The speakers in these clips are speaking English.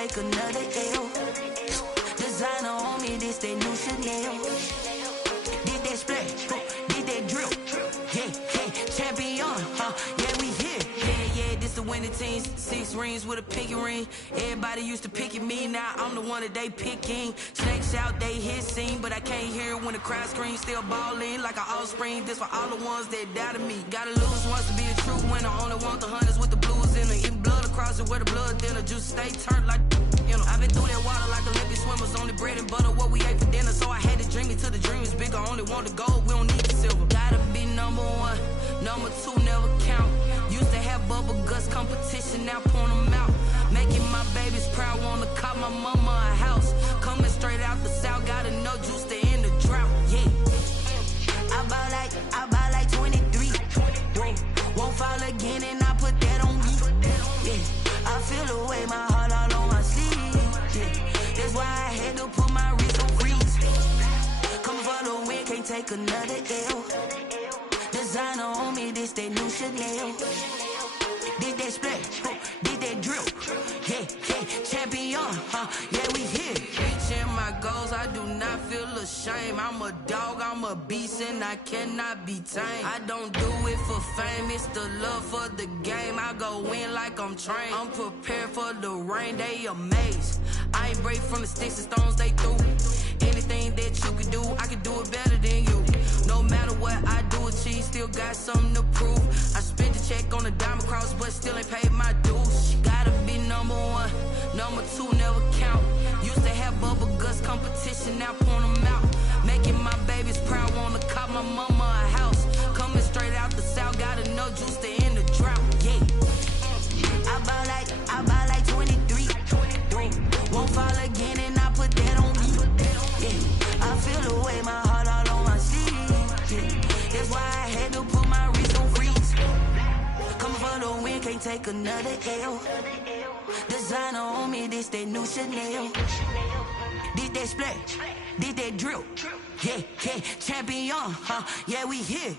take another L. Designer on me, this that new Chanel. Did that splash, did that drill. Yeah, champion, yeah, we here. Yeah, this the winning team. 6 rings with a pinky ring. Everybody used to picking me, now I'm the one that they picking. Snakes out, they hit scene, but I can't hear it when the crowd screams. Still ballin' like an offspring. This for all the ones that doubted me. Gotta lose once to be a true winner. Only want the hunters with the blues in them. Even blood across it where the blood thinner. Just stay turned like, you know. I've been through that water like Olympic swimmers. Only bread and butter what we ate for dinner. So I had to dream it till the dream is bigger. Only want the gold, we don't need the silver. Gotta be number 1, number 2 never count. Used to have bubble guts competition, now point them out. Making my babies proud, wanna call my mama a house. Coming straight out the south, got enough juice to end the drought. Yeah, I buy like 23. Whoa, won't fall again, and I put that on me. Yeah, I feel the way, my heart all on my sleeve. Yeah, that's why I had to put my wrist on freeze. Coming for the win, can't take another L. Designer on me, this that new Chanel. Did that splash, did that drill. Yeah, champion, yeah, we here. Reaching my goals, I do not feel ashamed. I'm a dog, I'm a beast, and I cannot be tamed. I don't do it for fame, it's the love for the game. I go in like I'm trained. I'm prepared for the rain, they amazed. I ain't break from the sticks and stones they threw. Anything that you can do, I can do it better than you. No matter what I do, achieve, still got something to prove. I spent the check on the diamond cross, but still ain't paid my dues. Gotta be number 1, number 2 never count. Used to have bubble guts competition, now point them out. Making my babies proud, wanna call my mama a house. Coming straight out the south, got enough juice to end the drought. Yeah, I buy like 23. Whoa, won't fall again, and I put that on me. Yeah, I feel the way, my heart all on my sleeve. Yeah, that's why I had to put my wrist on freeze. Coming for the win, can't take another L. Designer on me, this that new Chanel. Did that splash, did that drill. Yeah, champion, yeah, we here.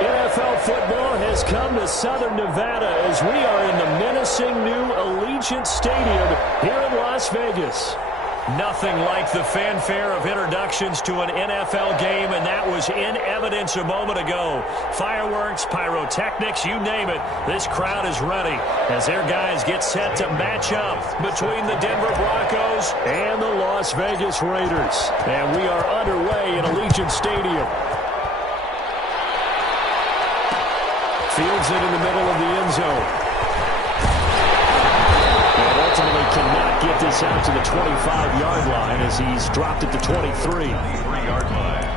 NFL football has come to Southern Nevada as we are in the menacing new Allegiant Stadium here in Las Vegas. Nothing like the fanfare of introductions to an NFL game, and that was in evidence a moment ago. Fireworks, pyrotechnics, you name it. This crowd is ready as their guys get set to match up between the Denver Broncos and the Las Vegas Raiders. And we are underway in Allegiant Stadium. Fields it in the middle of the end zone. And ultimately cannot get this out to the 25-yard line as he's dropped it to 23. 3-yard line.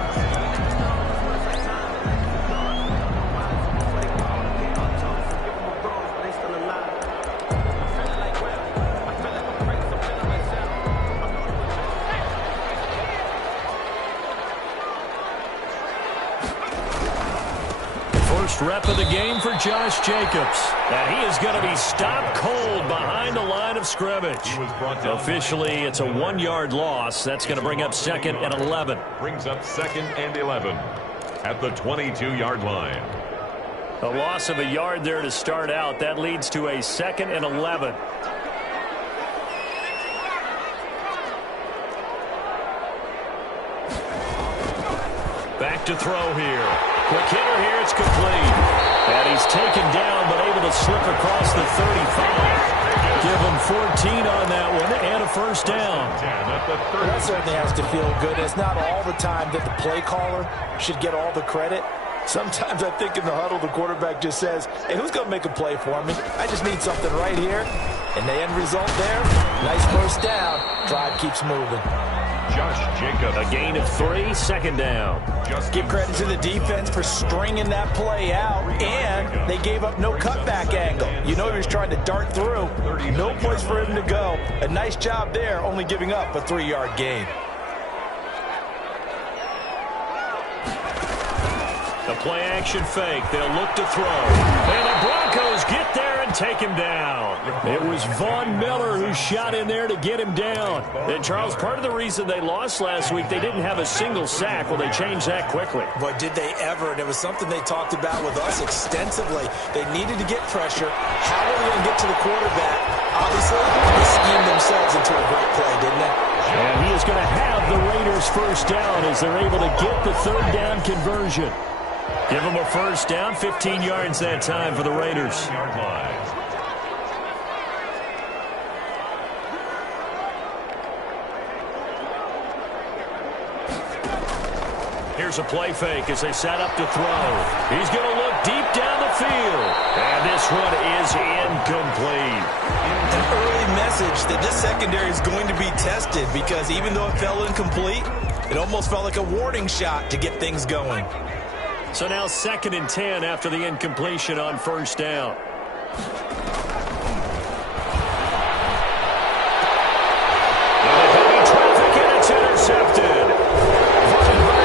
Rep of the game for Josh Jacobs. And he is going to be stopped cold behind the line of scrimmage. Officially, it's a 1-yard loss. That's going to bring up 2nd and 11. Brings up 2nd and 11 at the 22-yard line. A loss of a yard there to start out. That leads to a 2nd and 11. Back to throw here. Quick hitter here, it's complete. And he's taken down, but able to slip across the 35. Give him 14 on that one, and a first down. That certainly has to feel good. It's not all the time that the play caller should get all the credit. Sometimes I think in the huddle, the quarterback just says, hey, who's going to make a play for me? I just need something right here. And the end result there, nice first down. Drive keeps moving. Josh Jacobs. A gain of 3, 2nd down. Give credit to the defense for stringing that play out, and they gave up no cutback angle. You know he was trying to dart through. No place for him to go. A nice job there, only giving up a 3-yard gain. The play action fake. They'll look to throw. And the Broncos get there and take him down. It was Von Miller who shot in there to get him down. And, Charles, part of the reason they lost last week, they didn't have a single sack. Well, they changed that quickly. Boy, did they ever. And it was something they talked about with us extensively. They needed to get pressure. How are they going to get to the quarterback? Obviously, they schemed themselves into a great play, didn't they? And he is going to have the Raiders first down as they're able to get the third down conversion. Give them a first down, 15 yards that time for the Raiders. Here's a play fake as they set up to throw. He's going to look deep down the field. And this one is incomplete. An early message that this secondary is going to be tested because even though it fell incomplete, it almost felt like a warning shot to get things going. So now 2nd and 10 after the incompletion on first down. Heavy traffic and it's intercepted.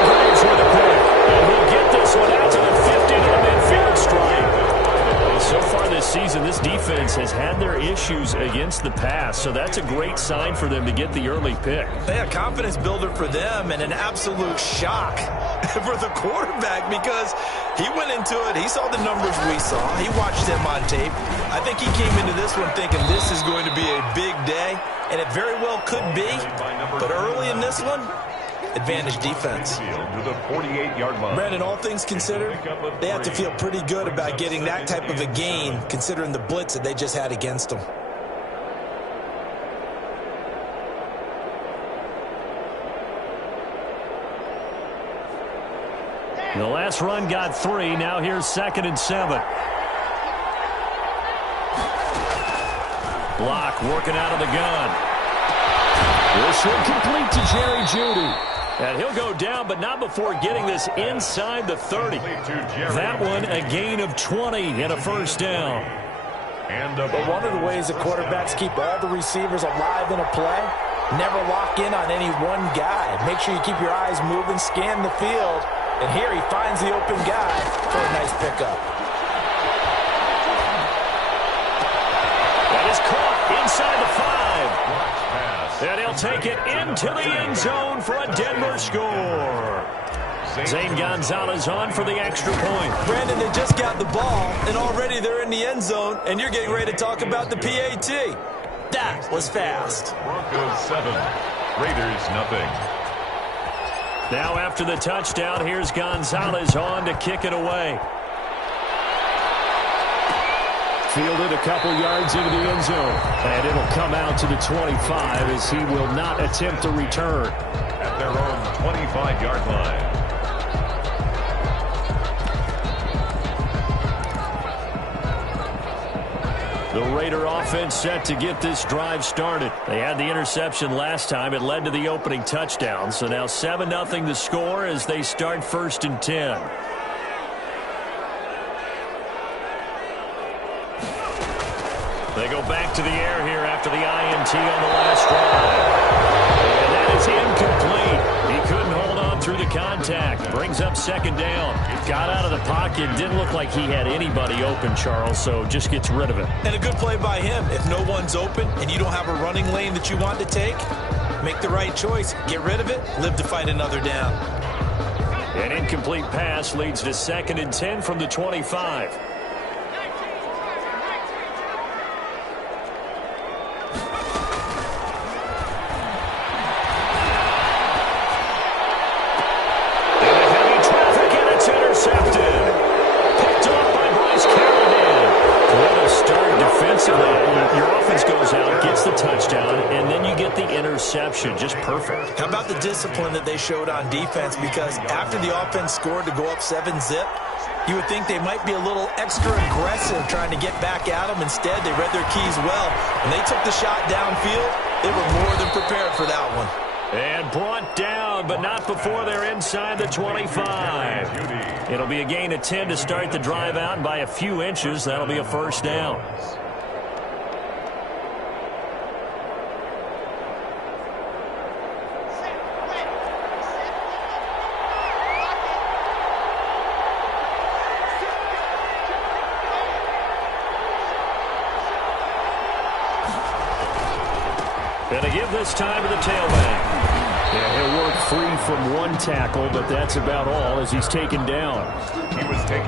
Hargraves with a pick. And he'll get this one out to the 50 to the midfield stripe. So far this season, this defense has had their issues against the pass, so that's a great sign for them to get the early pick. A confidence builder for them and an absolute shock for the quarterback because he went into it. He saw the numbers we saw. He watched them on tape. I think he came into this one thinking this is going to be a big day, and it very well could be. But early in this one, advantage defense. Brandon, all things considered, they have to feel pretty good about getting that type of a gain considering the blitz that they just had against them. The last run got 3. Now here's 2nd and 7. Block working out of the gun. This one complete to Jerry Jeudy. And he'll go down, but not before getting this inside the 30. That one a gain of 20 and a first down. But one of the ways that quarterbacks keep all the receivers alive in a play, never lock in on any one guy. Make sure you keep your eyes moving, scan the field. And here he finds the open guy for a nice pickup. That is caught inside the 5. And he'll take it into the end zone for a Denver score. Zane Gonzalez on for the extra point. Brandon, they just got the ball, and already they're in the end zone, and you're getting ready to talk about the PAT. That was fast. Broncos 7, Raiders nothing. Now after the touchdown, here's Gonzalez on to kick it away. Fielded a couple yards into the end zone. And it'll come out to the 25 as he will not attempt a return. At their own 25-yard line. The Raider offense set to get this drive started. They had the interception last time. It led to the opening touchdown. So now 7-0 the score as they start 1st and 10. They go back to the air here after the INT on the last drive. And that is incomplete. He couldn't hold on through the contact. Brings up 2nd down. Got out of the pocket. Didn't look like he had anybody open, Charles, so just gets rid of it. And a good play by him. If no one's open and you don't have a running lane that you want to take, make the right choice. Get rid of it. Live to fight another down. An incomplete pass leads to 2nd and 10 from the 25. Just perfect. How about the discipline that they showed on defense? Because after the offense scored to go up 7-zip, you would think they might be a little extra aggressive trying to get back at them. Instead, they read their keys well. When they took the shot downfield, they were more than prepared for that one. And brought down, but not before they're inside the 25. It'll be a gain of 10 to start the drive out, and by a few inches, that'll be a first down. And they give this time to the tailback. Yeah, he'll work free from one tackle, but that's about all as he's taken down.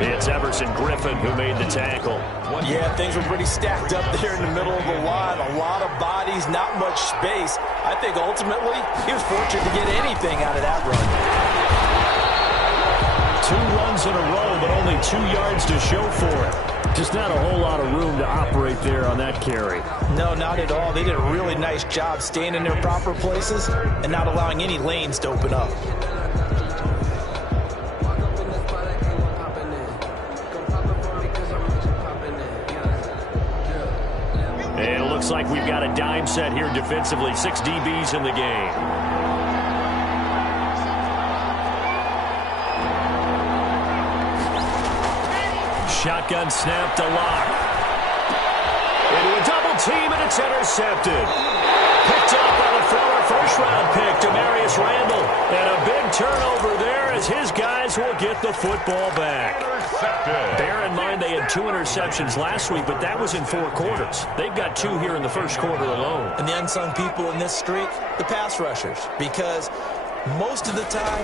It's Everson Griffin who made the tackle. Yeah, things were pretty stacked up there in the middle of the line. A lot of bodies, not much space. I think ultimately he was fortunate to get anything out of that run. 2 runs in a row, but only 2 yards to show for it. Just not a whole lot of room to operate there on that carry. No, not at all. They did a really nice job staying in their proper places and not allowing any lanes to open up. And it looks like we've got a dime set here defensively. 6 DBs in the game. Shotgun snap to Locke. Into a double team, and it's intercepted. Picked up by the former first-round pick, Demarius Randall. And a big turnover there as his guys will get the football back. Bear in mind they had 2 interceptions last week, but that was in 4 quarters. They've got 2 here in the first quarter alone. And the unsung people in this streak, the pass rushers, because most of the time,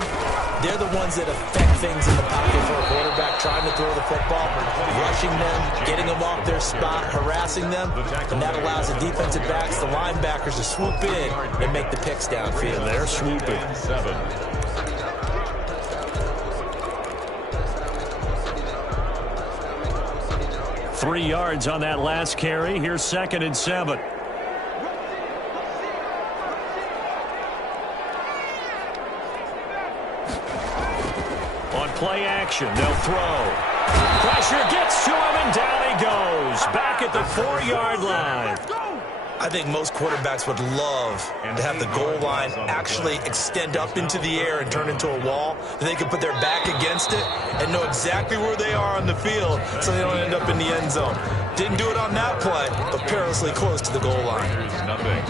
they're the ones that affect things in the pocket for a quarterback, trying to throw the football, rushing them, getting them off their spot, harassing them, and that allows the defensive backs, the linebackers, to swoop in and make the picks downfield. And they're swooping. 7. 3 yards on that last carry. Here's 2nd and 7. On play action, they'll throw. Pressure gets to him, and down he goes. Back at the 4-yard line. I think most quarterbacks would love to have the goal line actually extend up into the air and turn into a wall. They can put their back against it and know exactly where they are on the field so they don't end up in the end zone. Didn't do it on that play, but perilously close to the goal line. Nothing.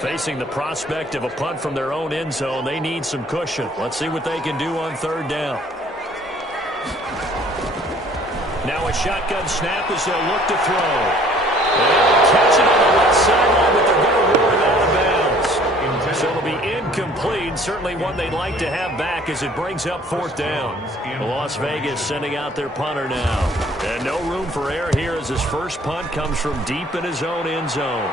Facing the prospect of a punt from their own end zone, they need some cushion. Let's see what they can do on 3rd down. Now a shotgun snap as they'll look to throw. They'll catch it on the left sideline, but they're going to rule it out of bounds. So it'll be incomplete. Certainly one they'd like to have back as it brings up 4th down. Las Vegas sending out their punter now. And no room for error here as his first punt comes from deep in his own end zone.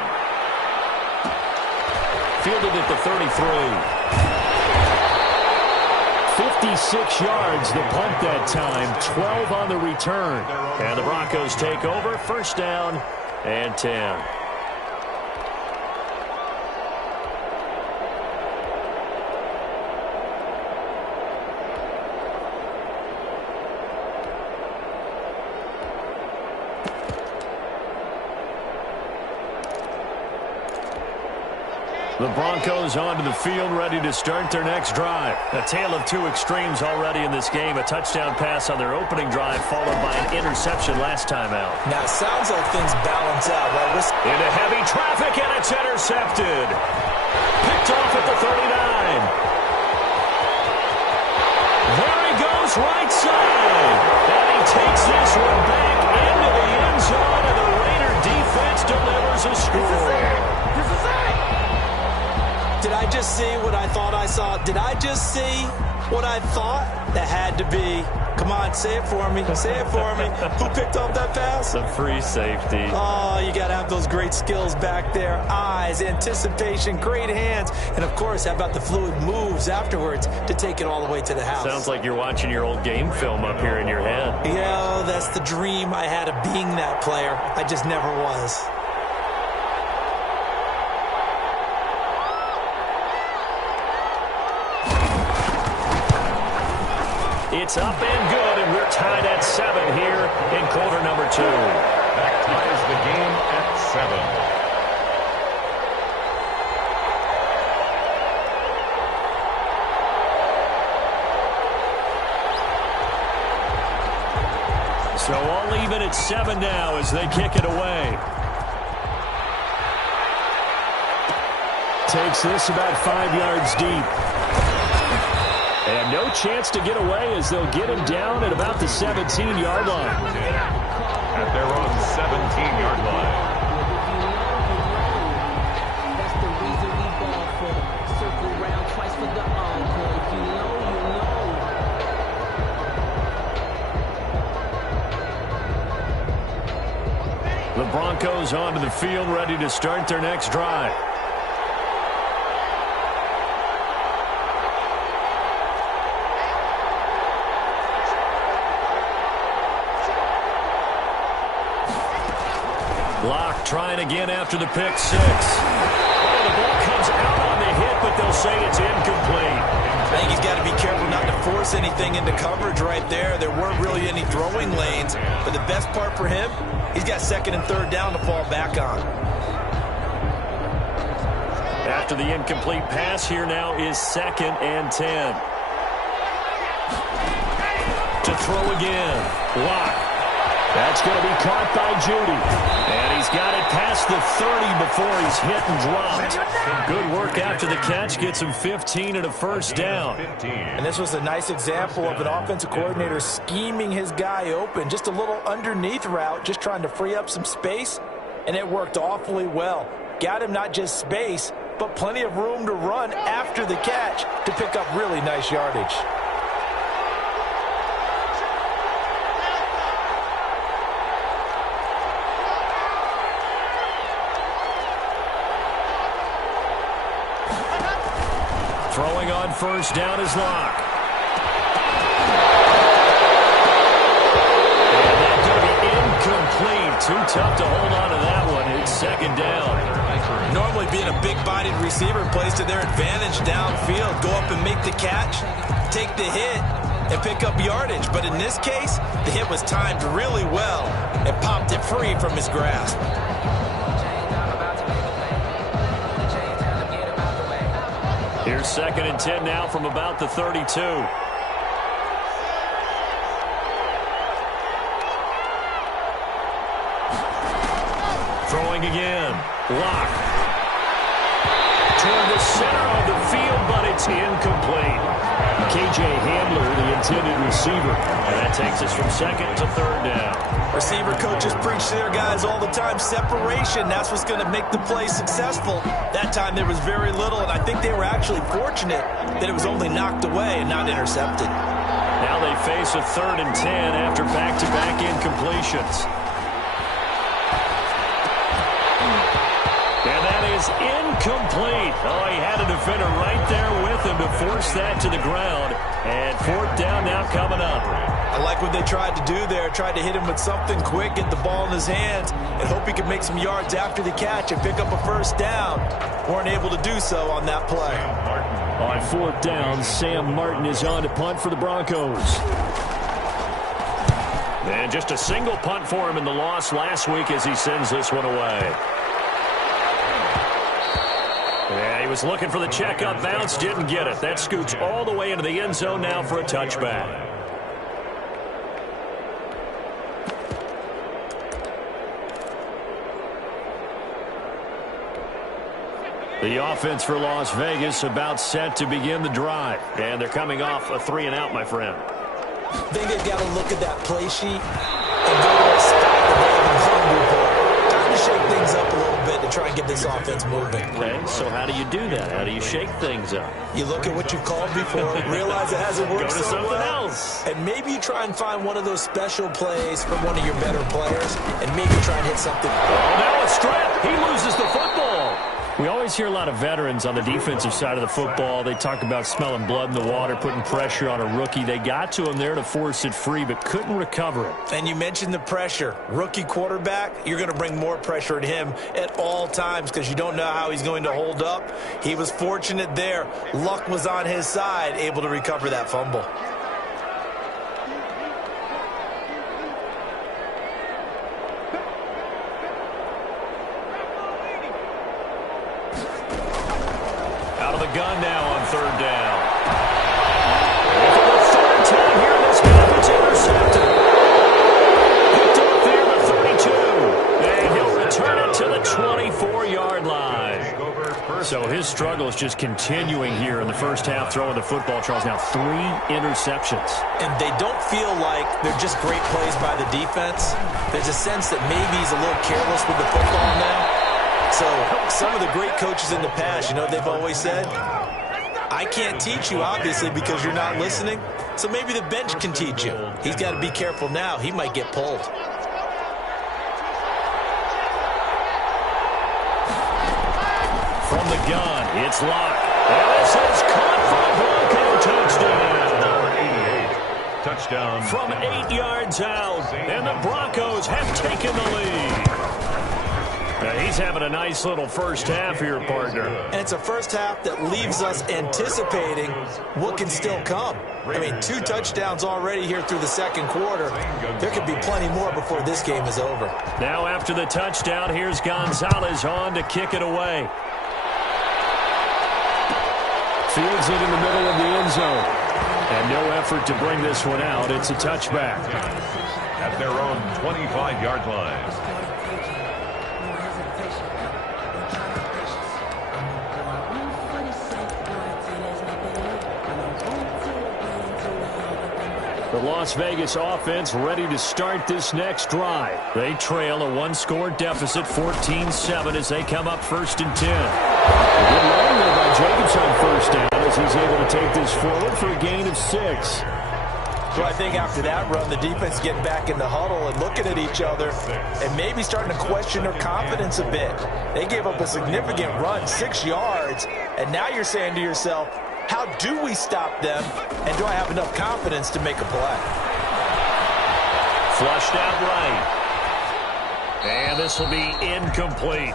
Fielded at the 33. 56 yards the punt that time. 12 on the return. And the Broncos take over. 1st down and 10. The Broncos onto the field, ready to start their next drive. A tale of 2 extremes already in this game. A touchdown pass on their opening drive, followed by an interception last time out. Now, it sounds like things balance out, right? Into heavy traffic, and it's intercepted. Picked off at the 39. There he goes, right side. And he takes this one back into the end zone, and the Raider defense delivers a score. Did I just see what I thought I saw? Did I just see what I thought? That had to be. Come on, say it for me. Say it for me. Who picked off that pass? The free safety. Oh, you got to have those great skills back there. Eyes, anticipation, great hands. And, of course, how about the fluid moves afterwards to take it all the way to the house? Sounds like you're watching your old game film up here in your head. Yeah, that's the dream I had of being that player. I just never was. It's up and good, and we're tied at 7 here in quarter number 2. That ties the game at 7. at 7 now as they kick it away. Takes this about 5 yards deep. And no chance to get away as they'll get him down at about the 17-yard line. At their own 17-yard line. That's the reason we ball for. Circle round twice for the encore. You know. The Broncos onto the field, ready to start their next drive. Locke trying again after the pick six. Oh, the ball comes out on the hit, but they'll say it's incomplete. I think he's got to be careful not to force anything into coverage right there. There weren't really any throwing lanes, but the best part for him, he's got second and third down to fall back on. After the incomplete pass, here now is 2nd and 10. To throw again. Locke. That's going to be caught by Judy. And he's got it past the 30 before he's hit and dropped. Good work after the catch. Gets him 15 and a first down. And this was a nice example of an offensive coordinator scheming his guy open. Just a little underneath route, just trying to free up some space. And it worked awfully well. Got him not just space, but plenty of room to run after the catch to pick up really nice yardage. Throwing on first down is Locke. And that's going to be incomplete. Too tough to hold on to that one. It's 2nd down. Normally being a big-bodied receiver plays to their advantage downfield. Go up and make the catch, take the hit, and pick up yardage. But in this case, the hit was timed really well and popped it free from his grasp. Here's 2nd and 10 now from about the 32. Throwing again. Locke. Toward the center of the field, but it's incomplete. K.J. Handler, the intended receiver. And that takes us from 2nd to 3rd down. Receiver coaches preach to their guys all the time. Separation, that's what's going to make the play successful. That time there was very little, and I think they were actually fortunate that it was only knocked away and not intercepted. Now they face a 3rd and 10 after back-to-back incompletions. And that is incomplete. Oh, he had a defender right there with him to force that to the ground. And 4th down now coming up. I like what they tried to do there. Tried to hit him with something quick, get the ball in his hands, and hope he could make some yards after the catch and pick up a first down. Weren't able to do so on that play. On 4th down, Sam Martin is on to punt for the Broncos. And just a single punt for him in the loss last week as he sends this one away. Yeah, he was looking for the check-up bounce, didn't get it. That scoots all the way into the end zone now for a touchback. The offense for Las Vegas about set to begin the drive. And they're coming off a 3-and-out, my friend. I think they've got to look at that play sheet and go to a stop that they haven't done before. Time to shake things up a little bit to try and get this offense moving. Okay, so how do you do that? How do you shake things up? You look at what you've called before, realize it hasn't worked Go to so something well, else. and maybe you try and find one of those special plays from one of your better players, and maybe try and hit something. Oh, now a strip. He loses the football. We always hear a lot of veterans on the defensive side of the football. They talk about smelling blood in the water, putting pressure on a rookie. They got to him there to force it free, but couldn't recover it. And you mentioned the pressure. Rookie quarterback, you're going to bring more pressure at him at all times because you don't know how he's going to hold up. He was fortunate there. Luck was on his side, able to recover that fumble. Out of the gun now on 3rd down. And for the 3rd time here in this game, it's intercepted. Picked up there the 24-yard line. So his struggle is just continuing here in the first half throwing the football. Charles, now 3 interceptions. And they don't feel like they're just great plays by the defense. There's a sense that maybe he's a little careless with the football now. So some of the great coaches in the past, you know what they've always said? I can't teach you, obviously, because you're not listening. So maybe the bench can teach you. He's got to be careful now. He might get pulled. From the gun, it's locked. And this is caught for a Bronco touchdown. Touchdown. From 8 yards out, and the Broncos have taken the lead. He's having a nice little first half here, partner. And it's a first half that leaves us anticipating what can still come. I mean, 2 touchdowns already here through the second quarter. There could be plenty more before this game is over. Now after the touchdown, here's Gonzalez on to kick it away. Fields it in the middle of the end zone. And no effort to bring this one out. It's a touchback. At their own 25-yard line. The Las Vegas offense ready to start this next drive. They trail a 1-score deficit, 14-7, as they come up 1st and 10. Good running there by Jacobs on first down as he's able to take this forward for a gain of 6. So I think after that run, the defense getting back in the huddle and looking at each other and maybe starting to question their confidence a bit. They gave up a significant run, 6 yards, and now you're saying to yourself, how do we stop them, and do I have enough confidence to make a play? Flushed out right. And this will be incomplete.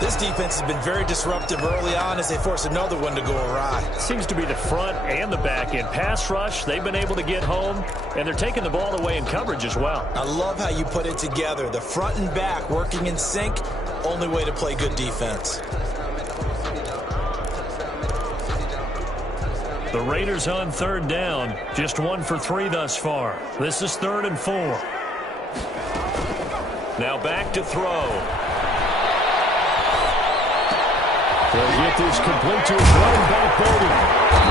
This defense has been very disruptive early on as they force another one to go awry. Seems to be the front and the back end. Pass rush, they've been able to get home, and they're taking the ball away in coverage as well. I love how you put it together. The front and back working in sync, only way to play good defense. The Raiders on 3rd down, just 1 for 3 thus far. This is 3rd and 4. Now back to throw. He'll get this complete to his running back, Bodie.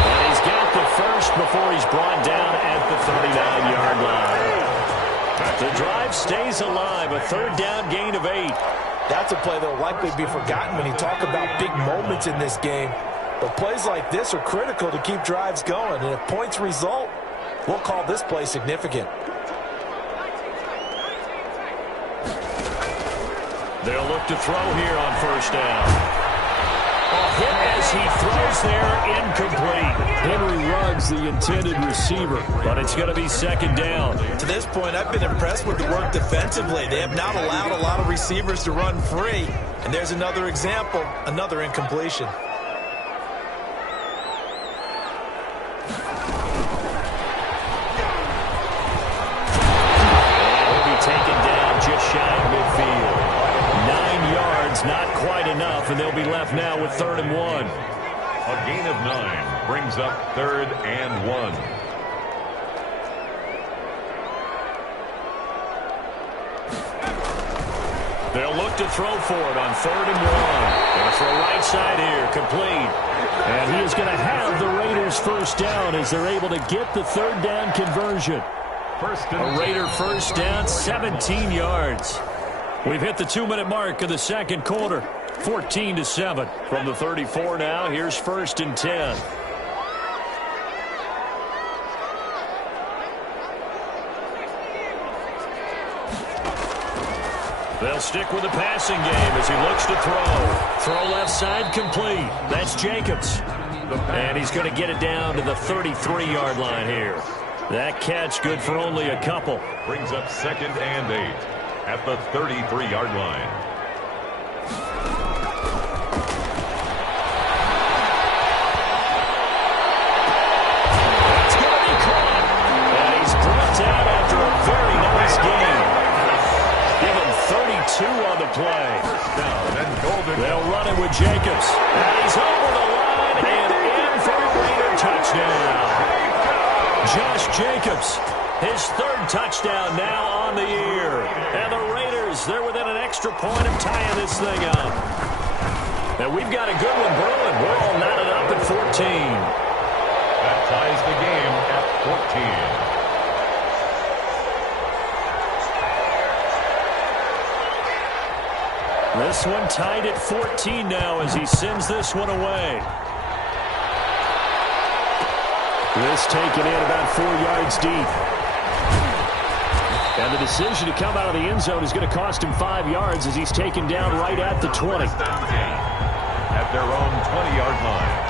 And he's got the first before he's brought down at the 39-yard line. The drive stays alive, a 3rd down gain of 8. That's a play that will likely be forgotten when you talk about big moments in this game. But plays like this are critical to keep drives going. And if points result, we'll call this play significant. They'll look to throw here on 1st down. A hit as he throws there, incomplete. Henry Ruggs, the intended receiver, but it's going to be 2nd down. To this point, I've been impressed with the work defensively. They have not allowed a lot of receivers to run free. And there's another example, another incompletion. Taken down just shy of midfield. 9 yards, not quite enough, and they'll be left now with 3rd and 1. A gain of 9 brings up 3rd and 1. They'll look to throw for it on 3rd and 1. Going to throw right side here, complete. And he is going to have the Raiders 1st down as they're able to get the 3rd down conversion. A Raider 1st down, 17 yards. We've hit the 2-minute mark of the second quarter. 14-7 from the 34 now. Here's 1st and 10. They'll stick with the passing game as he looks to throw. Throw left side complete. That's Jacobs. And he's going to get it down to the 33-yard line here. That catch good for only a couple. Brings up 2nd and 8 at the 33-yard line. That's going to be caught. And he's brought down after a very nice game. Give him 32 on the play. They'll run it with Jacobs. And he's over the line and in for a Raider touchdown. Josh Jacobs, his 3rd touchdown now on the year. And the Raiders as they're within an extra point of tying this thing up. And we've got a good one brewing. We're all knotted up at 14. That ties the game at 14. This one tied at 14 now as he sends this one away. This taken in about 4 yards deep. And the decision to come out of the end zone is going to cost him 5 yards as he's taken down right at the 20. At their own 20-yard line.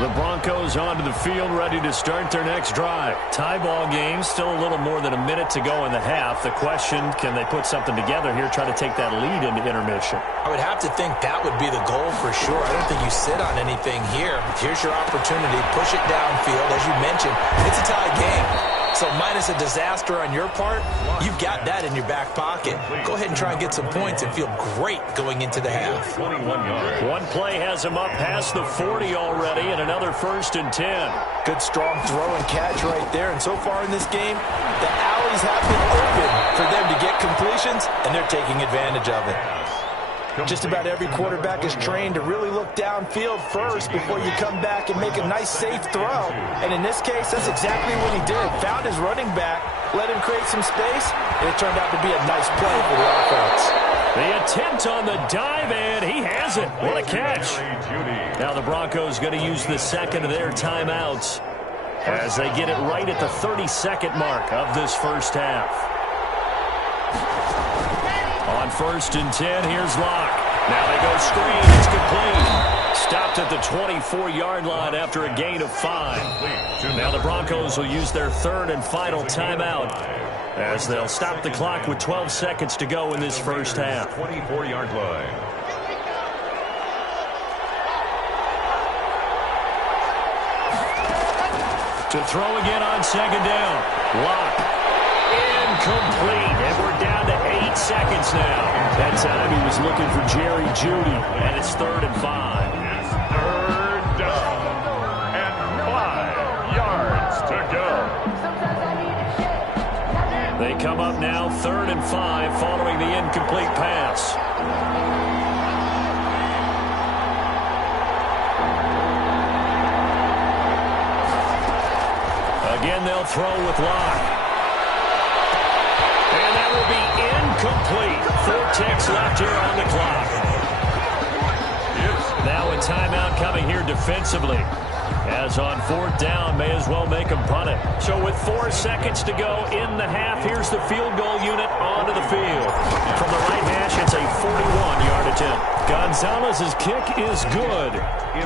The Broncos onto the field, ready to start their next drive. Tie ball game, still a little more than a minute to go in the half. The question, can they put something together here, try to take that lead into intermission? I would have to think that would be the goal for sure. I don't think you sit on anything here. Here's your opportunity. Push it downfield. As you mentioned, it's a tie game. So minus a disaster on your part, you've got that in your back pocket. Go ahead and try and get some points and feel great going into the half. 21 yards. One play has him up past the 40 already, and another 1st and 10. Good strong throw and catch right there. And so far in this game, the alleys have been open for them to get completions, and they're taking advantage of it. Just about every quarterback is trained to really look downfield first before you come back and make a nice, safe throw. And in this case, that's exactly what he did. Found his running back, let him create some space, and it turned out to be a nice play for the offense. The attempt on the dive, and he has it. What a catch. Now the Broncos going to use the second of their timeouts as they get it right at the 30-second mark of this first half. On 1st and 10, here's Locke. Now they go screen. It's complete. Stopped at the 24-yard line after a gain of 5. Now the Broncos will use their 3rd and final timeout as they'll stop the clock with 12 seconds to go in this first half. 24-yard line. To throw again on 2nd down. Locke. Incomplete. And we're down to 8 seconds now. That time he was looking for Jerry Jeudy. And it's 3rd and 5. It's 3rd down. And 5 yards to go. They come up now 3rd and 5 following the incomplete pass. Again, they'll throw with Locke. And that will be incomplete. 4 ticks left here on the clock. Now a timeout coming here defensively. As on 4th down, may as well make them punt it. So with 4 seconds to go in the half, here's the field goal unit onto the field. From the right hash, it's a 41-yard attempt. Gonzalez's kick is good.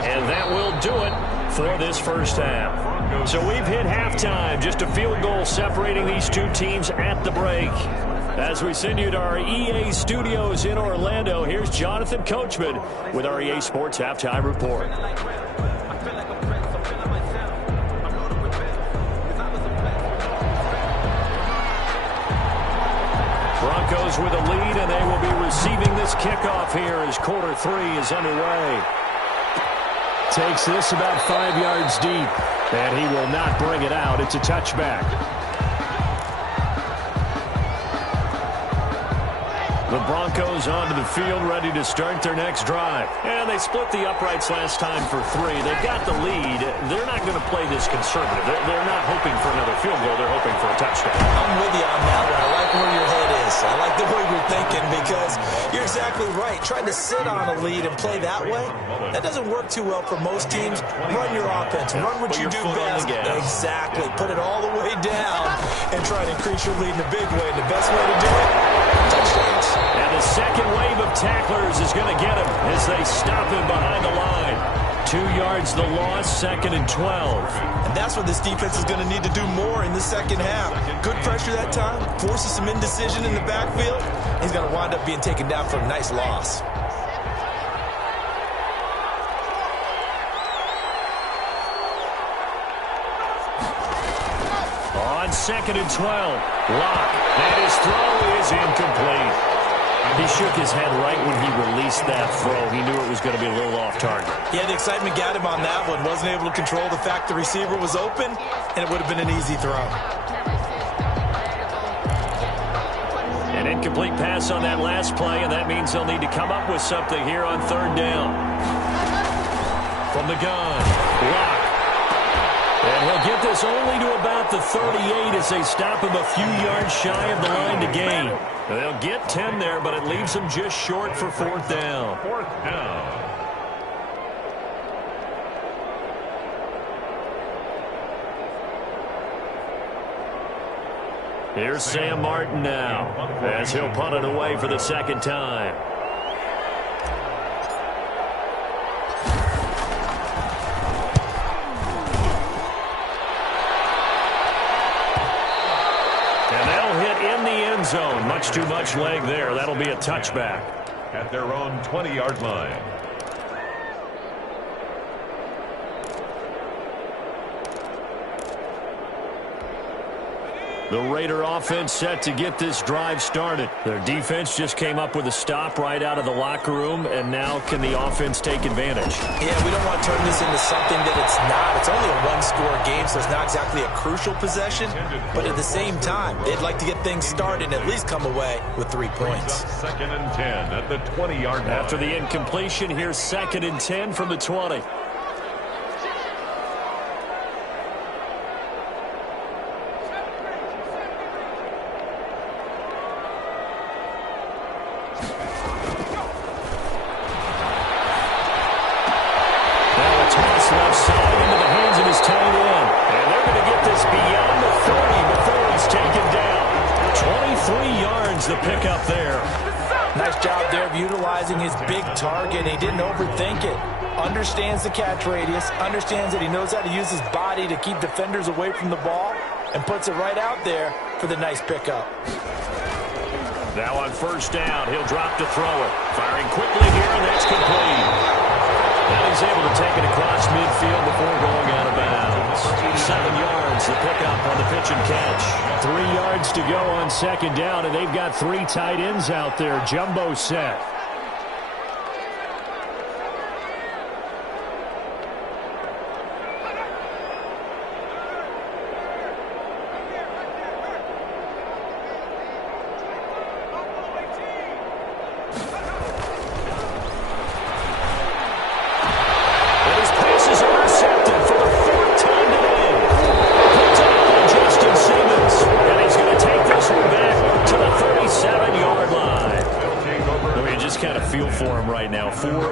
And that will do it for this first half. So we've hit halftime, just a field goal separating these two teams at the break. As we send you to our EA studios in Orlando, here's Jonathan Coachman with our EA Sports Halftime Report. Broncos with a lead, and they will be receiving this kickoff here as quarter 3 is underway. Takes this about 5 yards deep. And he will not bring it out. It's a touchback. The Broncos onto the field, ready to start their next drive. And they split the uprights last time for 3. They've got the lead. They're not going to play this conservative. They're not hoping for another field goal. They're hoping for a touchdown. I'm with you on that one. I like where your head is. I like the way you're thinking because you're exactly right. Trying to sit on a lead and play that way, that doesn't work too well for most teams. Run your offense. Run what you do best. Exactly. Put it all the way down and try to increase your lead in a big way. And the best way to do it, touchdowns. And the second wave of tacklers is going to get him as they stop him behind the line. 2 yards the loss, 2nd and 12. And that's what this defense is going to need to do more in the second half. Good pressure that time, forces some indecision in the backfield. He's going to wind up being taken down for a nice loss. On 2nd and 12, Locke, and his throw is incomplete. He shook his head right when he released that throw. He knew it was going to be a little off target. Yeah, the excitement got him on that one. Wasn't able to control the fact the receiver was open, and it would have been an easy throw. An incomplete pass on that last play, and that means they'll need to come up with something here on third down. From the gun, Lock. And he'll get this only to about the 38 as they stop him a few yards shy of the line to gain. They'll get 10 there, but it leaves them just short for fourth down. Fourth down. Here's Sam Martin now as he'll punt it away for the second time. And that'll hit in the end zone. Much too much leg there. That'll be a touchback. At their own 20-yard line. The Raider offense set to get this drive started. Their defense just came up with a stop right out of the locker room, and now can the offense take advantage? Yeah, we don't want to turn this into something that it's not. It's only a one-score game, so it's not exactly a crucial possession. But at the same time, they'd like to get things started and at least come away with 3 points. Second and 10 at the 20-yard line. After the incompletion, here's second and 10 from the 20. Left side into the hands of his tight end. And they're going to get this beyond the 30 before he's taken down. 23 yards the pickup there. Nice job there of utilizing his big target. He didn't overthink it. Understands the catch radius. Understands that he knows how to use his body to keep defenders away from the ball. And puts it right out there for the nice pickup. Now on first down, he'll drop to throw it. Firing quickly here, and that's complete. Now he's able to take it across midfield before going out of bounds. 7 yards, the pickup on the pitch and catch. 3 yards to go on second down, and they've got 3 tight ends out there. Jumbo set.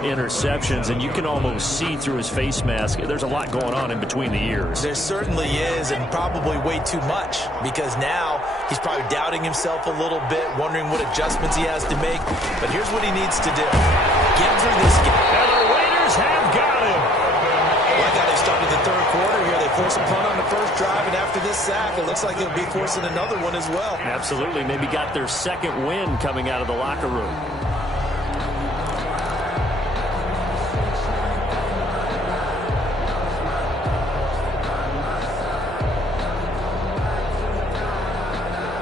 Interceptions, and you can almost see through his face mask. There's a lot going on in between the ears. There certainly is, and probably way too much, because now he's probably doubting himself a little bit, wondering what adjustments he has to make. But here's what he needs to do. Get through this game. And the Raiders have got him. Well, I thought they started the third quarter here. They forced a punt on the first drive, and after this sack, it looks like they'll be forcing another one as well. Absolutely. Maybe got their second win coming out of the locker room.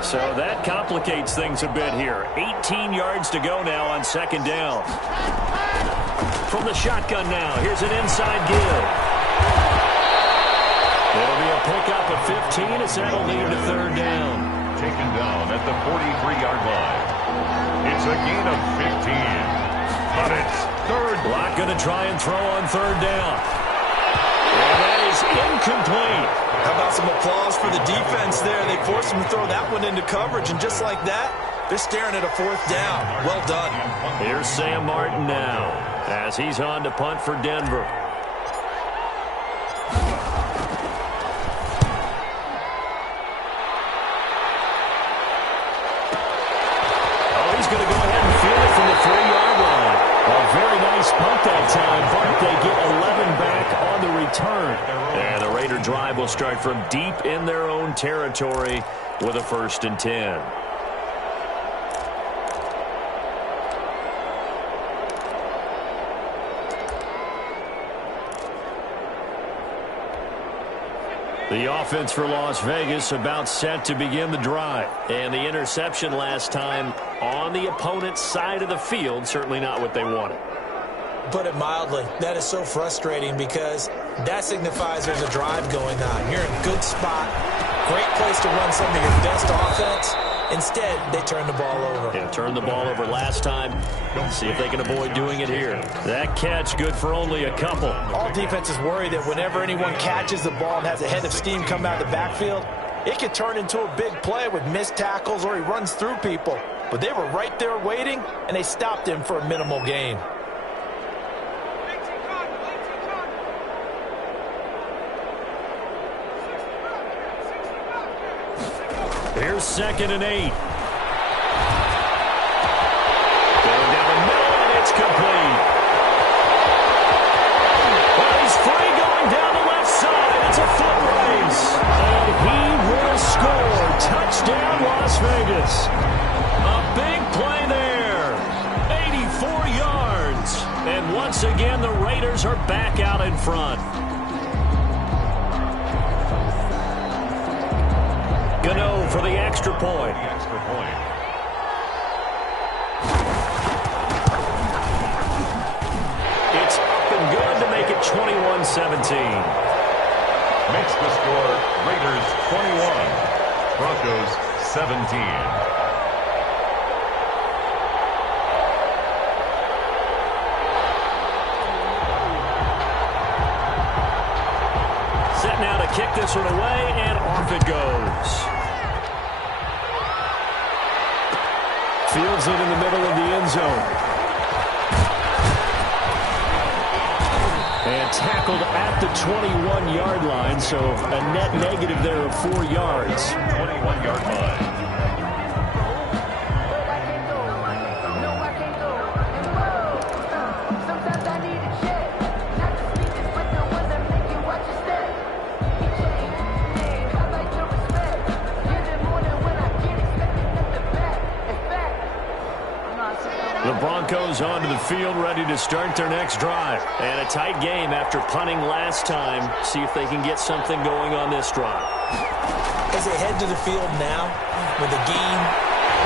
So that complicates things a bit here. 18 yards to go now on second down. From the shotgun now, here's an inside give. It'll be a pickup of 15 as that'll lead to third down. Taken down at the 43-yard line. It's a gain of 15. But it's third. Lock going to try and throw on third down. And that is incomplete. How about some applause for the defense there? They forced him to throw that one into coverage, and just like that, they're staring at a fourth down. Well done. Here's Sam Martin now as he's on to punt for Denver. Oh, he's going to go ahead and field it from the 3-yard line. A very nice punt that time, but they get 11 back on the return. And the Raider drive will start from deep in their own territory with a 1st and 10. The offense for Las Vegas about set to begin the drive. And the interception last time on the opponent's side of the field, certainly not what they wanted. Put it mildly, that is so frustrating because that signifies there's a drive going on. You're in a good spot, great place to run some of your best offense. Instead, they turn the ball over. Yeah, turned the ball over last time. See if they can avoid doing it here. That catch good for only a couple. All defenses worry that whenever anyone catches the ball and has a head of steam come out of the backfield, it could turn into a big play with missed tackles or he runs through people. But they were right there waiting, and they stopped him for a minimal gain. Here's 2nd and 8. Going down the middle, and it's complete. Well, he's free going down the left side. It's a foot race. And he will score. Touchdown, Las Vegas. A big play there. 84 yards. And once again, the Raiders are back out in front. Gano for the extra point. It's up and good to make it 21-17. Makes the score Raiders 21, Broncos 17. Set now to kick this one away, and off it goes. Fields it in the middle of the end zone. And tackled at the 21-yard line, so a net negative there of 4 yards. 21-yard line. The Broncos onto the field, ready to start their next drive. And a tight game after punting last time. See if they can get something going on this drive. As they head to the field now, with the game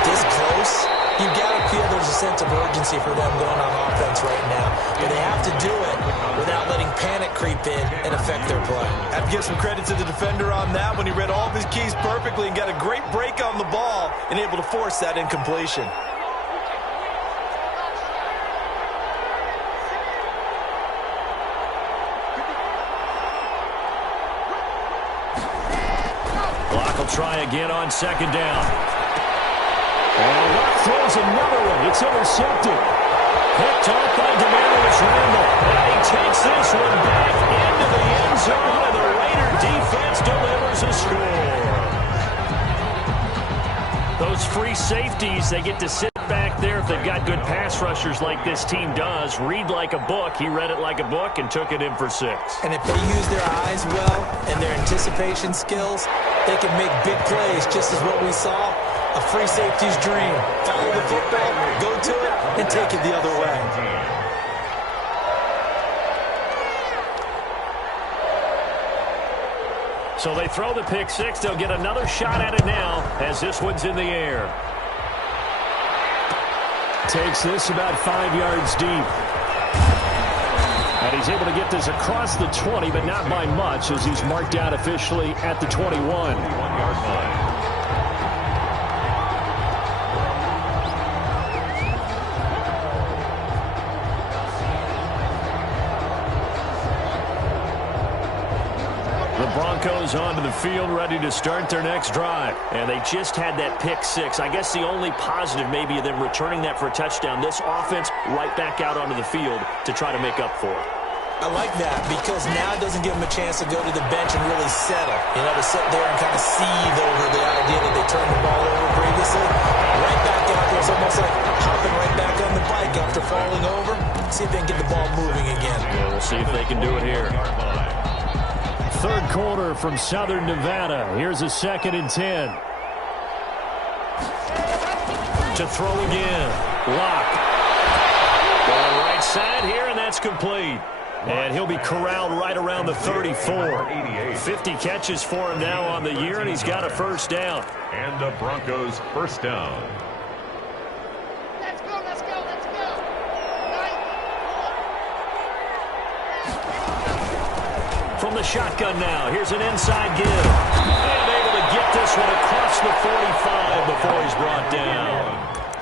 this close, you've got to feel there's a sense of urgency for them going on offense right now. But they have to do it without letting panic creep in and affect their play. I have to give some credit to the defender on that when he read all of his keys perfectly and got a great break on the ball and able to force that incompletion. Try again on 2nd down. And Luck throws another one. It's intercepted. Picked off by Demarius Randall. And he takes this one back into the end zone, and the Raider defense delivers a score. Those free safeties, they get to sit back there if they've got good pass rushers like this team does. Read like a book. He read it like a book and took it in for 6. And if they use their eyes well and their anticipation skills, they can make big plays, just as what we saw, a free safety's dream. Follow the football, go to it, and take it the other way. So they throw the pick 6. They'll get another shot at it now as this one's in the air. Takes this about 5 yards deep. And he's able to get this across the 20, but not by much, as he's marked out officially at the 21. 21-yard line. The Broncos onto the field, ready to start their next drive. And they just had that pick 6. I guess the only positive maybe of them returning that for a touchdown. This offense right back out onto the field to try to make up for it. I like that because now it doesn't give them a chance to go to the bench and really settle. You know, to sit there and kind of seethe over the idea that they turned the ball over previously. Right back out there. It's almost like hopping right back on the bike after falling over. See if they can get the ball moving again. Yeah, we'll see if they can do it here. 3rd quarter from Southern Nevada. Here's a 2nd and 10. To throw again. Lock. On the right side here, and that's complete. And he'll be corralled right around the 34. 50 catches for him now on the year, and he's got a first down. And the Broncos first down. Let's go, let's go, let's go. From the shotgun now, here's an inside give. And able to get this one across the 45 before he's brought down.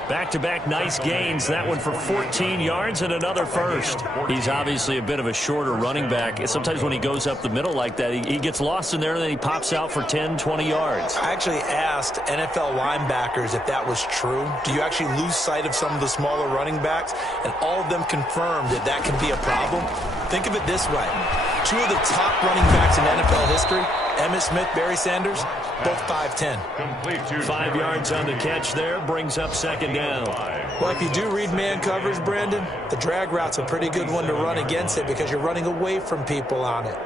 Back-to-back nice gains. That one for 14 yards and another first. He's obviously a bit of a shorter running back. Sometimes when he goes up the middle like that, he gets lost in there and then he pops out for 10, 20 yards. I actually asked NFL linebackers if that was true. Do you actually lose sight of some of the smaller running backs? And all of them confirmed that that can be a problem. Think of it this way. Two of the top running backs in NFL history, Emmitt Smith, Barry Sanders, both 5'10". 5 yards on the catch there, brings up second down. Well, if you do read man coverage, Brandon, the drag route's a pretty good one to run against it because you're running away from people on it.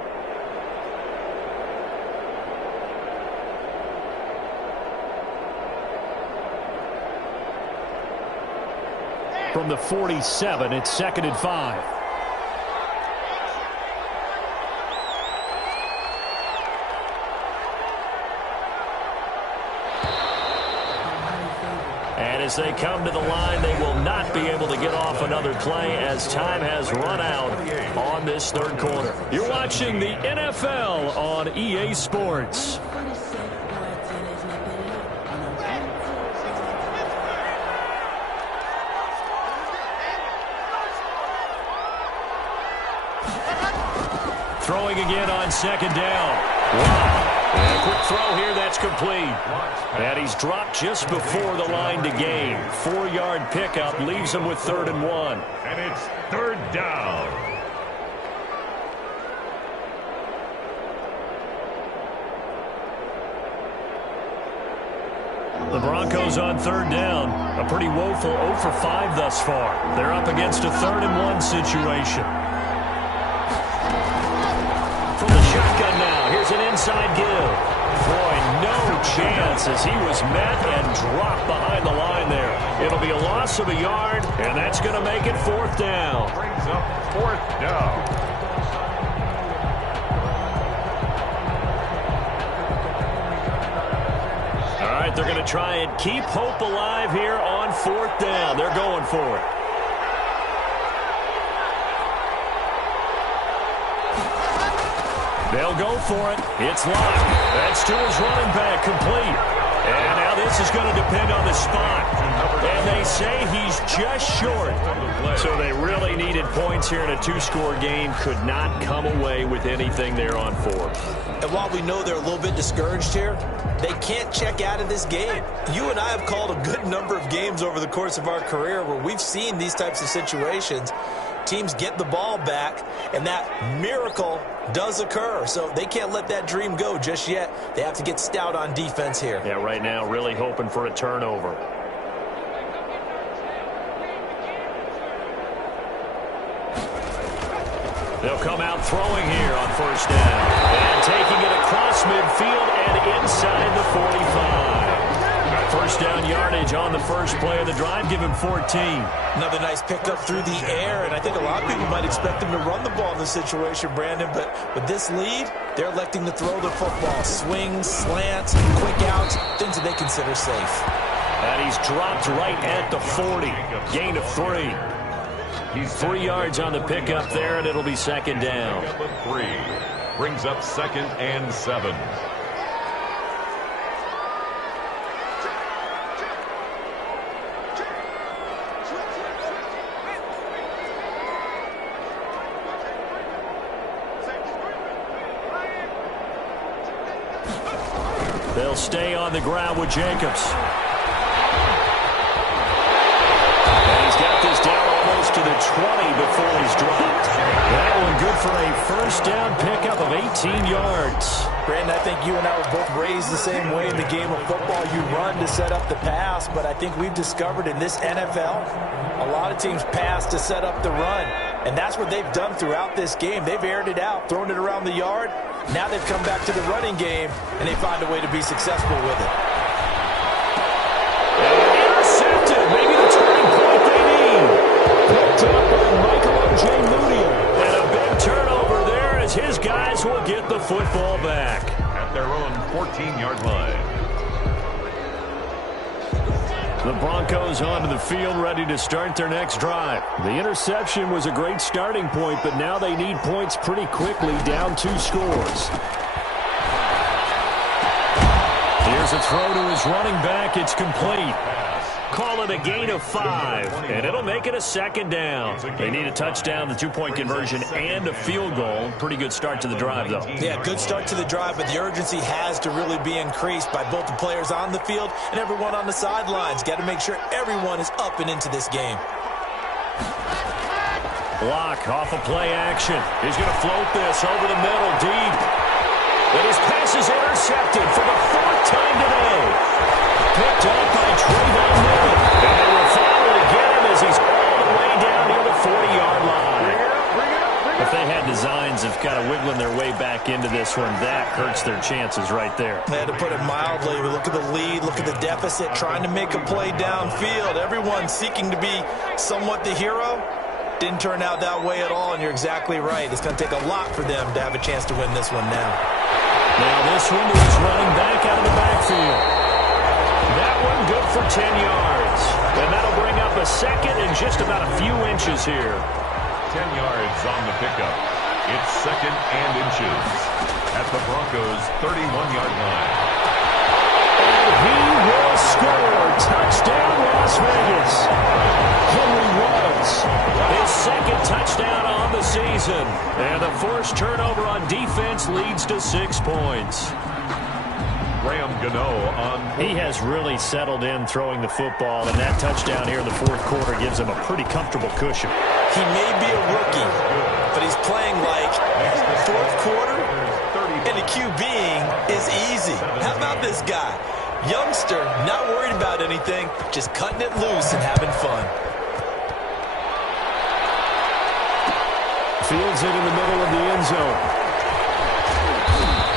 From the 47, it's 2nd and 5. And as they come to the line, they will not be able to get off another play as time has run out on this third quarter. You're watching the NFL on EA Sports. Throwing again on second down. Wow. And a quick throw here, that's complete. And he's dropped just before the line to gain. 4-yard pickup leaves him with 3rd and 1. And it's 3rd down. The Broncos on 3rd down. A pretty woeful 0 for 5 thus far. They're up against a 3rd and 1 situation. From the shotgun now, here's an inside give. Boy, no chance as he was met and dropped behind the line there. It'll be a loss of a yard, and that's going to make it 4th down. Brings up 4th down. All right, they're going to try and keep hope alive here on 4th down. They're going for it. They'll go for it. It's locked. That's to his running back, complete. And now this is going to depend on the spot. And they say he's just short. So they really needed points here in a 2-score game. Could not come away with anything there on 4th. And while we know they're a little bit discouraged here, they can't check out of this game. You and I have called a good number of games over the course of our career where we've seen these types of situations. Teams get the ball back, and that miracle does occur. So they can't let that dream go just yet. They have to get stout on defense here. Yeah, right now really hoping for a turnover. They'll come out throwing here on 1st down. And taking it across midfield and inside the 45. 1st down yardage on the first play of the drive. Give him 14. Another nice pickup through the air, and I think a lot of people might expect them to run the ball in this situation, Brandon, but with this lead, they're electing to throw the football. Swings, slants, quick outs, things that they consider safe. And he's dropped right at the 40. Gain of 3. He's 3 yards on the pickup there, and it'll be 2nd down. 3 brings up 2nd and 7. They'll stay on the ground with Jacobs. And he's got this down almost to the 20 before he's dropped. That one good for a 1st down pickup of 18 yards. Brandon, I think you and I were both raised the same way in the game of football. You run to set up the pass, but I think we've discovered in this NFL, a lot of teams pass to set up the run. And that's what they've done throughout this game. They've aired it out, thrown it around the yard. Now they've come back to the running game, and they find a way to be successful with it. Intercepted. Maybe the turning point they need. Picked up by Michael O.J. Moody. And a big football back at their own 14-yard line. The Broncos onto the field, ready to start their next drive. The interception was a great starting point, but now they need points pretty quickly, down 2 scores. Here's a throw to his running back. It's complete. Call it a gain of 5, and it'll make it a second down. They need a touchdown, the 2-point conversion, and a field goal. Pretty good start to the drive, though. Yeah, good start to the drive, but the urgency has to really be increased by both the players on the field and everyone on the sidelines. Got to make sure everyone is up and into this game. Block off of play action. He's going to float this over the middle, deep. And his pass is intercepted for the 4th time today. Picked up by Trayvon Moore. And they will finally get him as he's all the way down near the 40-yard line. If they had designs of kind of wiggling their way back into this one, that hurts their chances right there. They had to put it mildly. Look at the lead, look at the deficit, trying to make a play downfield. Everyone seeking to be somewhat the hero. Didn't turn out that way at all, and you're exactly right. It's going to take a lot for them to have a chance to win this one now. Now this one is running back out of the backfield. That one good for 10 yards. And that'll bring up a second and just about a few inches here. 10 yards on the pickup. It's 2nd and inches at the Broncos' 31-yard line. And he will score. Touchdown, Las Vegas. Henry Ruggs, his 2nd touchdown on the season. And the forced turnover on defense leads to 6 points. Graham Gano on. He has really settled in throwing the football, and that touchdown here in the 4th quarter gives him a pretty comfortable cushion. He may be a rookie, but he's playing like 4th quarter, and the QBing is easy. How about this guy? Youngster, not worried about anything, just cutting it loose and having fun. Fields it in the middle of the end zone.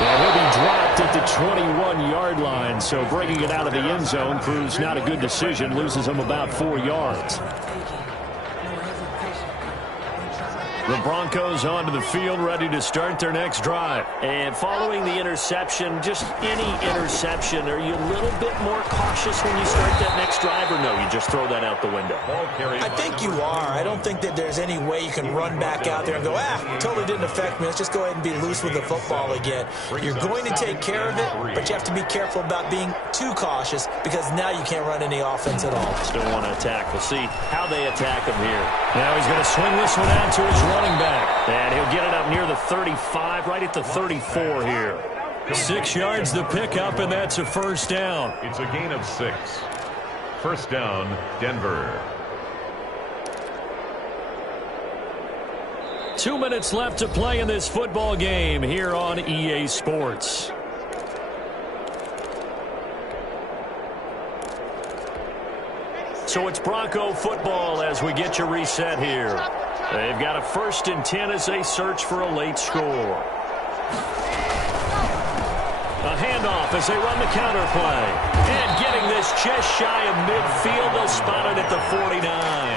And he'll be dropped at the 21-yard line, so bringing it out of the end zone proves not a good decision, loses him about 4 yards. The Broncos onto the field, ready to start their next drive. And following the interception, just any interception, are you a little bit more cautious when you start that next drive, or no, you just throw that out the window? I think you are. I don't think that there's any way you can run back out there and go, totally didn't affect me. Let's just go ahead and be loose with the football again. You're going to take care of it, but you have to be careful about being too cautious because now you can't run any offense at all. Still want to attack. We'll see how they attack him here. Now he's going to swing this one out to his running back. And he'll get it up near the 35, right at the 34 here. 6 yards the pickup, and that's a first down. It's a gain of 6. First down, Denver. 2 minutes left to play in this football game here on EA Sports. So it's Bronco football as we get you reset here. They've got a 1st and 10 as they search for a late score. A handoff as they run the counter play. And getting this just shy of midfield, they'll spot it at the 49.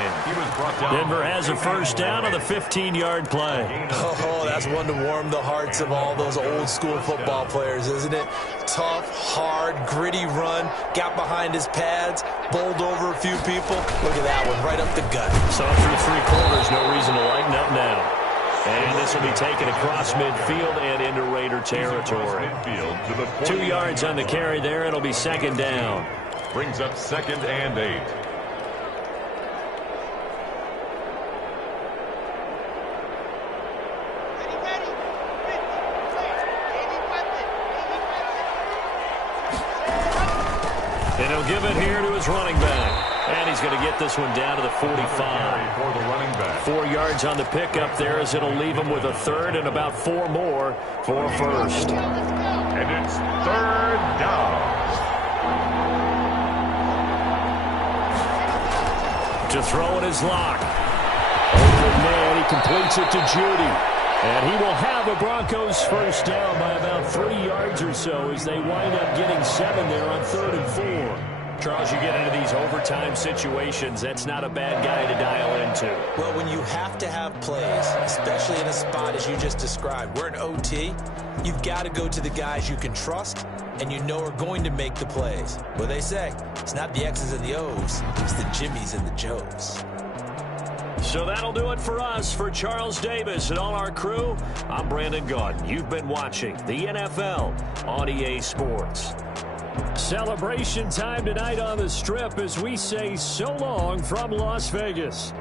Denver has a first down on the 15-yard play. Oh, that's one to warm the hearts of all those old-school football players, isn't it? Tough, hard, gritty run, got behind his pads, bowled over a few people. Look at that one, right up the gut. Saw through 3 quarters, no reason to lighten up now. And this will be taken across midfield and into Raider territory. 2 yards on the carry there. It'll be 2nd down. Brings up 2nd and 8. And he'll give it here to his running back. And he's going to get this one down to the 45. For the running back. 4 yards on the pickup there as it'll leave him with a 3rd and about 4 more for a first. And it's 3rd down. To throw in his lock. Open man, he completes it to Judy. And he will have the Broncos first down by about 3 yards or so as they wind up getting 7 there on 3rd and 4. Charles, you get into these overtime situations, that's not a bad guy to dial into. Well, when you have to have plays, especially in a spot as you just described, we're in OT, you've got to go to the guys you can trust and you know are going to make the plays. Well, they say it's not the X's and the O's, it's the Jimmies and the Joes. So that'll do it for us. For Charles Davis and all our crew, I'm Brandon Gaudin. You've been watching the NFL on EA Sports. Celebration time tonight on the Strip as we say so long from Las Vegas.